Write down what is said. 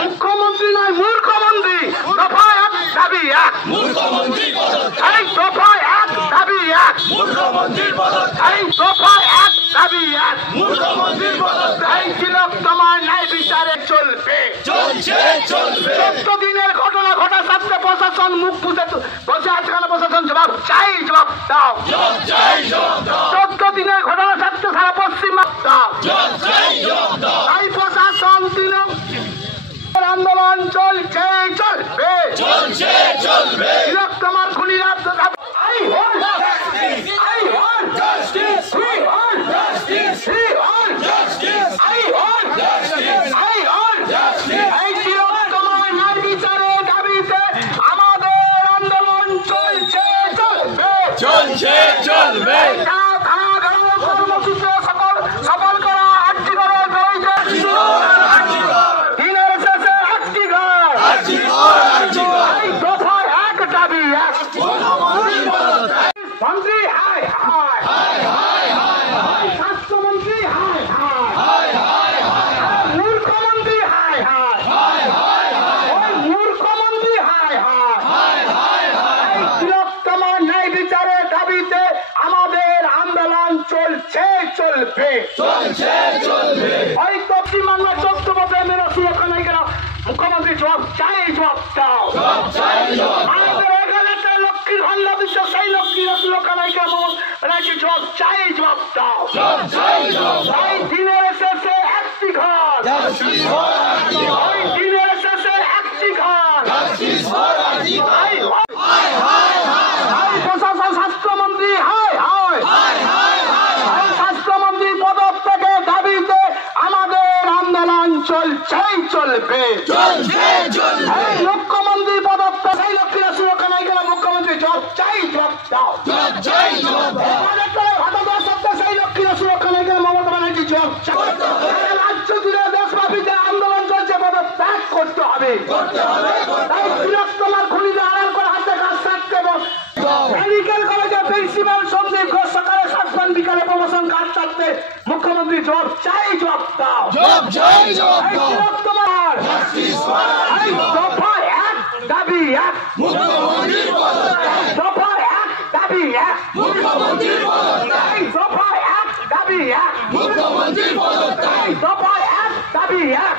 মুখ্যমন্ত্রী নয় মূর্খমন্ত্রী, দফা এক দাবি এক, এই দফা এক দাবি এক, এই দফা এক দাবি এক, এই তিলোত্তমার ন্যায় বিচারে চলবে। 14 দিনের ঘটনা ঘটা সত্ত্বে প্রশাসন মুখ বুঝে বসে আছে কেন? প্রশাসন জবাব চাই, জবাব দাও। 14 দিনের ঘটনা সত্ত্বে সারা পশ্চিমবঙ্গ দাও। এই প্রশাসন আন্দোলন চলছে, চলবে, তিলোত্তমার খুনিরা চলবে। সফল করা আর্জি করে দফা এক দাবি এক। মন্ত্রী হায় হায়, স্বাস্থ্যমন্ত্রী হায় হায়, মূর্খমন্ত্রী হায় হায়, মূর্খমন্ত্রী হায় হায়। তিলোত্তমার ন্যায় বিচারের দাবিতে আমাদের আন্দোলন চলছে, চলবে। ওই পশ্চিমবাংলা 14 বছর মেয়েরা সুরক্ষা নাই কেন? মুখ্যমন্ত্রী জবাব চাই, জবাব দাও। আমাদের এখানে লক্ষ্মীর ভান্ডার দিচ্ছে, সেই লক্ষ্মীর সুরক্ষা নাই কেন? জবাব চাই, জবাব দাও। ওই দিনের শেষে একটি ঘর, ওই দিনের শেষে একটি ঘর। প্রশাসন স্বাস্থ্যমন্ত্রী হায় হায়, স্বাস্থ্যমন্ত্রীর পদত্যাগের দাবিতে আমাদের আন্দোলন চলছে, চলবে। মুখ্যমন্ত্রী পদত্যাগ, সেই লক্ষ্মীরা সুরক্ষা নাই কেন? মুখ্যমন্ত্রী জবাব চাই, জবাব দাও। ভাতা দেওয়া সত্ত্বেও সেই লক্ষ্মীরা সুরক্ষা নাই কেন? মমতা ব্যানার্জি জবাব চাই। রাজ্য জুড়ে দেশব্যাপীতে আন্দোলন চলছে, পদত্যাগ করতে হবে। তাই তিলোত্তমার খুনিদের আড়াল করে হাতে কাজ থাকতে মেডিকেল কলেজের প্রিন্সিপাল সন্দীপ ঘোষ সকালে সাসপেন্ড, বিকালে প্রমোশন কাজ থাকতে মুখ্যমন্ত্রী জবাব চাই, জবাব দাও। তিলোত্তমার দফা এক দাবি এক, দফা এক দাবি এক, দফা এক দাবি এক, দফা এক দাবি এক।